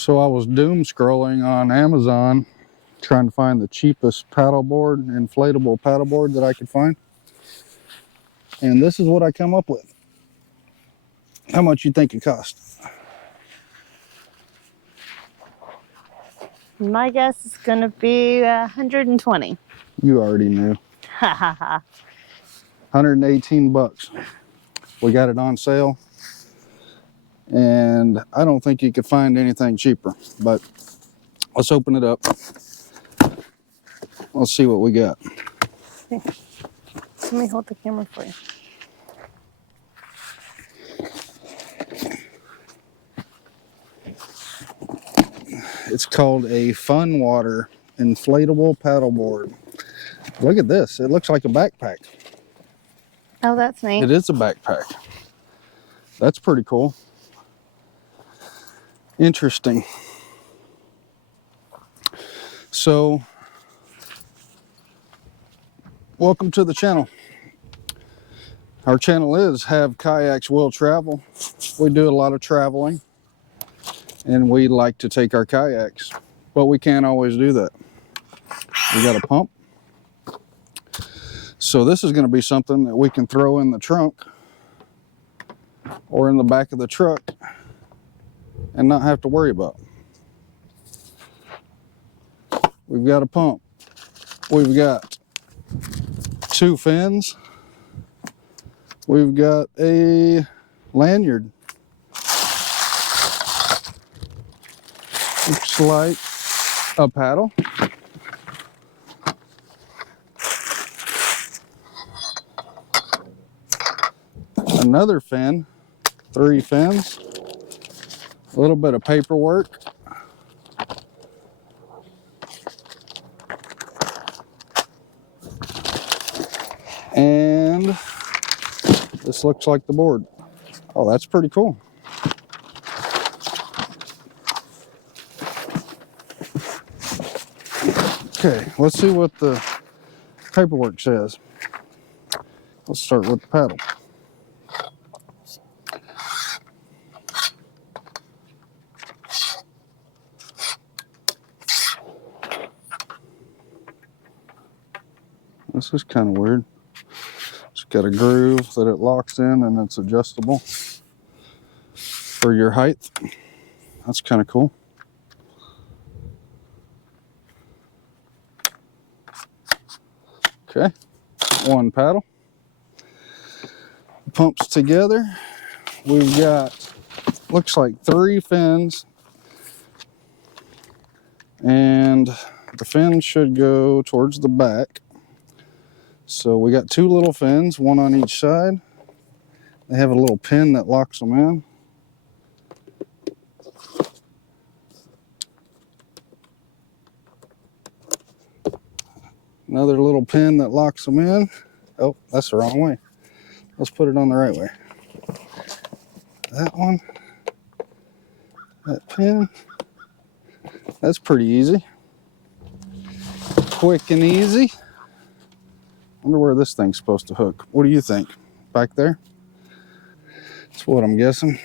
So I was doom scrolling on Amazon trying to find the cheapest paddleboard, inflatable paddleboard that I could find. And this is what I come up with. How much you think it cost? My guess is going to be 120. You already knew. Ha ha ha. 118 bucks. We got it on sale. And I don't think you could find anything cheaper, but let's open it up. Let's see what we got. Let me hold the camera for you. It's called a Fun Water inflatable paddleboard. Look at this. It looks like a backpack. Oh, that's neat. It is a backpack. That's pretty cool. Interesting. So, welcome to the channel. Our channel is Have Kayaks Will Travel. We do a lot of traveling and we like to take our kayaks, but we can't always do that. We got a pump. So this is going to be something that we can throw in the trunk or in the back of the truck and not have to worry about. We've got a pump. We've got 2 fins. We've got a lanyard. Looks like a paddle. Another fin, 3 fins. A little bit of paperwork. And this looks like the board. Oh, that's pretty cool. Okay, let's see what the paperwork says. Let's start with the paddle. This is kind of weird. It's got a groove that it locks in and it's adjustable for your height. That's kind of cool. Okay, 1 paddle. Pumps together. We've got, looks like 3 fins. And the fins should go towards the back. So we got 2 little fins, 1 on each side. They have a little pin that locks them in. Another little pin that locks them in. Oh, that's the wrong way. Let's put it on the right way. That one. That pin. That's pretty easy. Quick and easy. Wonder where this thing's supposed to hook. What do you think? Back there? That's what I'm guessing.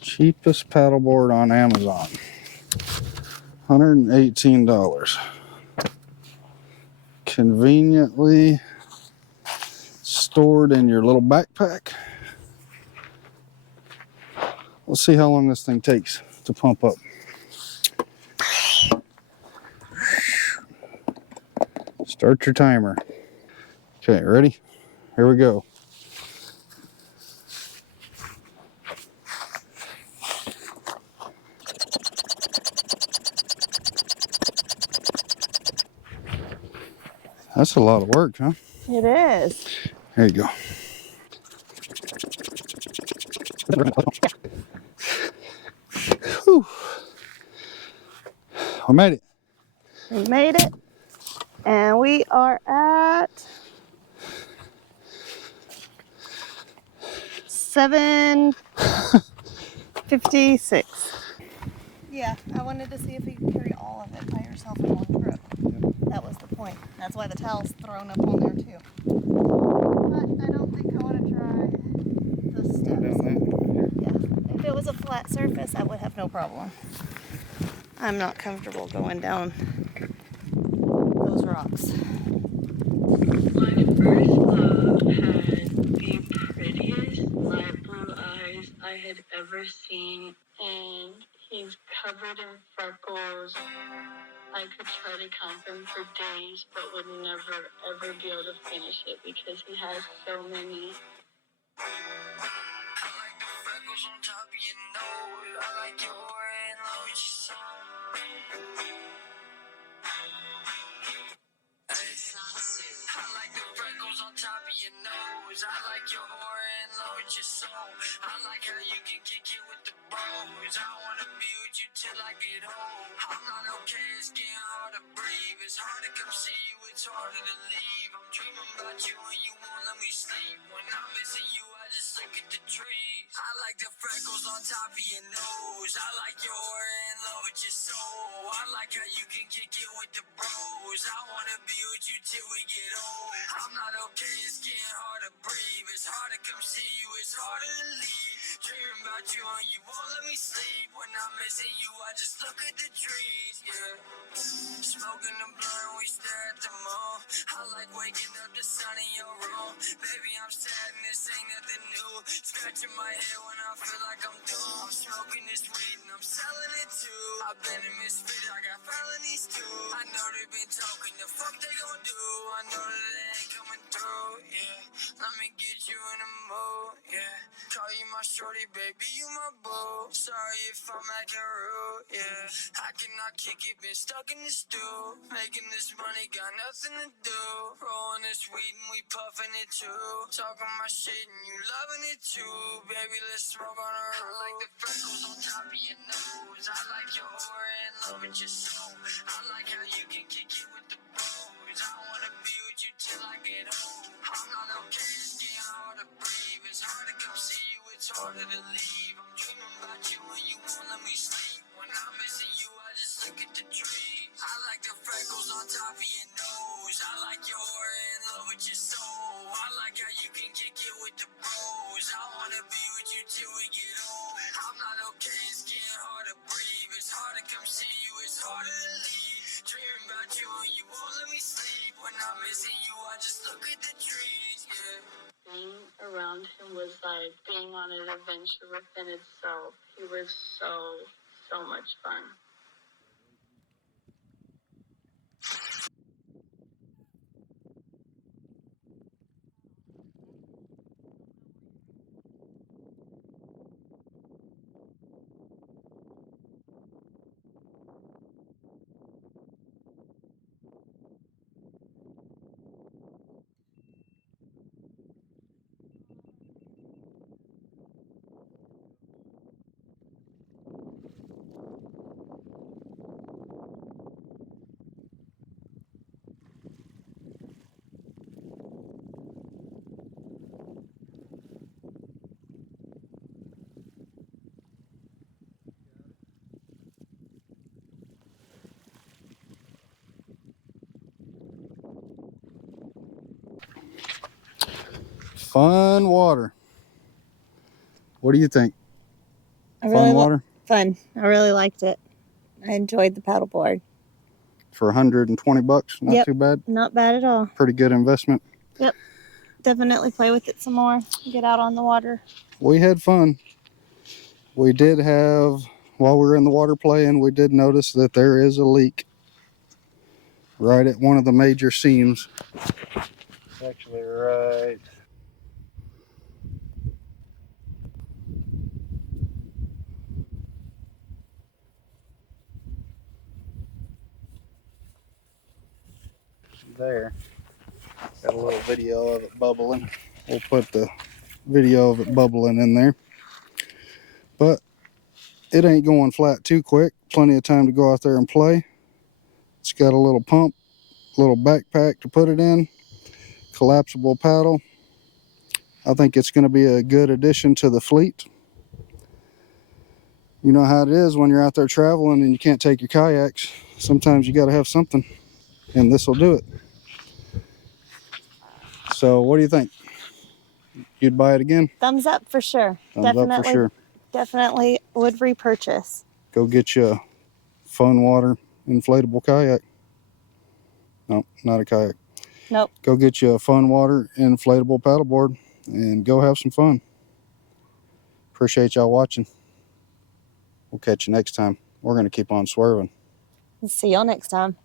Cheapest paddleboard on Amazon. $118. Conveniently stored in your little backpack. Let's see how long this thing takes to pump up. Start your timer. Okay, ready? Here we go. That's a lot of work, huh? It is. There you go. Whew. We made it. We made it. And we are at 7:56. Yeah, I wanted to see if you could carry all of it by yourself in one trip. That was the point. That's why the towel's thrown up on there too. But I don't think I want to try the was a flat surface, I would have no problem. I'm not comfortable going down those rocks. My first love had the prettiest light blue eyes I had ever seen, and he's covered in freckles. I could try to count them for days, but would never ever be able to finish it because he has so many. I like the freckles on top of your nose. I like your aura and love with your soul. I like the freckles on top of your nose. I like your aura and love with your soul. I like how you can kick it with the bros. I wanna be with you till I get old. I'm not okay, it's getting hard to breathe. It's hard to come see you, it's harder to leave. I'm dreaming about you and you won't let me sleep. When I'm missing you, I just look at the trees. I like the freckles on top of your nose. I like your aura and love with your soul. I like how you can kick it with the bros. I wanna be with you till we get old. I'm not okay, it's getting hard to breathe. It's hard to come see you, it's harder to leave. Dreaming about you and you won't let me sleep. When I'm missing you, I just look at the trees, yeah. Smoking the blunt, we stare at the moon. I like waking up the sun in your room. Baby, I'm sad and this ain't nothing new. Scratching my head when I feel like I'm doomed. I'm smoking this weed and I'm selling it too. I've been a misfit, I got felonies too. I know they've been talking, the fuck they gon' do? I know that they ain't coming through, yeah. Let me get you in the mood, yeah. Call you my shorty, baby, you my boo. Sorry if I'm acting rude, yeah. I cannot kick it, been stuck in the stew. Making this money, got nothing to do. Rolling this weed and we puffing it too. Talking my shit and you loving it too. Baby, let's smoke on a road. I like the freckles on top of your nose. I like your aura and love with your soul. I like how you can kick it with the bros. I wanna be with you till I get old. I'm not okay, it's getting hard to breathe. It's hard to come see you, it's harder to leave. I'm dreaming about you and you won't let me sleep. When I'm missing you, I just look at the trees. I like the freckles on top of your nose. I like your aura and love with your soul. I like how you can kick it with the bros. I wanna be with you till we get old. I'm not okay, it's getting hard to breathe. It's hard to come see you, it's harder to leave. Dreaming about you and you won't let me sleep. When I'm missing you, I just look at the trees, yeah. Being around him was like being on an adventure within itself. He was so much fun. Fun water. What do you think? Fun Water? Fun. I really liked it. I enjoyed the paddleboard. For 120 bucks, not too bad. Not bad at all. Pretty good investment. Yep. Definitely play with it some more. Get out on the water. We had fun. We did have, while we were in the water playing, we did notice that there is a leak right at one of the major seams. It's actually right there. Got a little video of it bubbling. We'll put the video of it bubbling in there. But it ain't going flat too quick. Plenty of time to go out there and play. It's got a little pump, little backpack to put it in, collapsible paddle. I think it's going to be a good addition to the fleet. You know how it is when you're out there traveling and you can't take your kayaks. Sometimes you got to have something, and this will do it. So what do you think? You'd buy it again? Thumbs up for sure. Thumbs up for sure. Definitely would repurchase. Go get you a fun water inflatable kayak. No, not a kayak. Nope. Go get you a fun water inflatable paddleboard and go have some fun. Appreciate y'all watching. We'll catch you next time. We're going to keep on swerving. See y'all next time.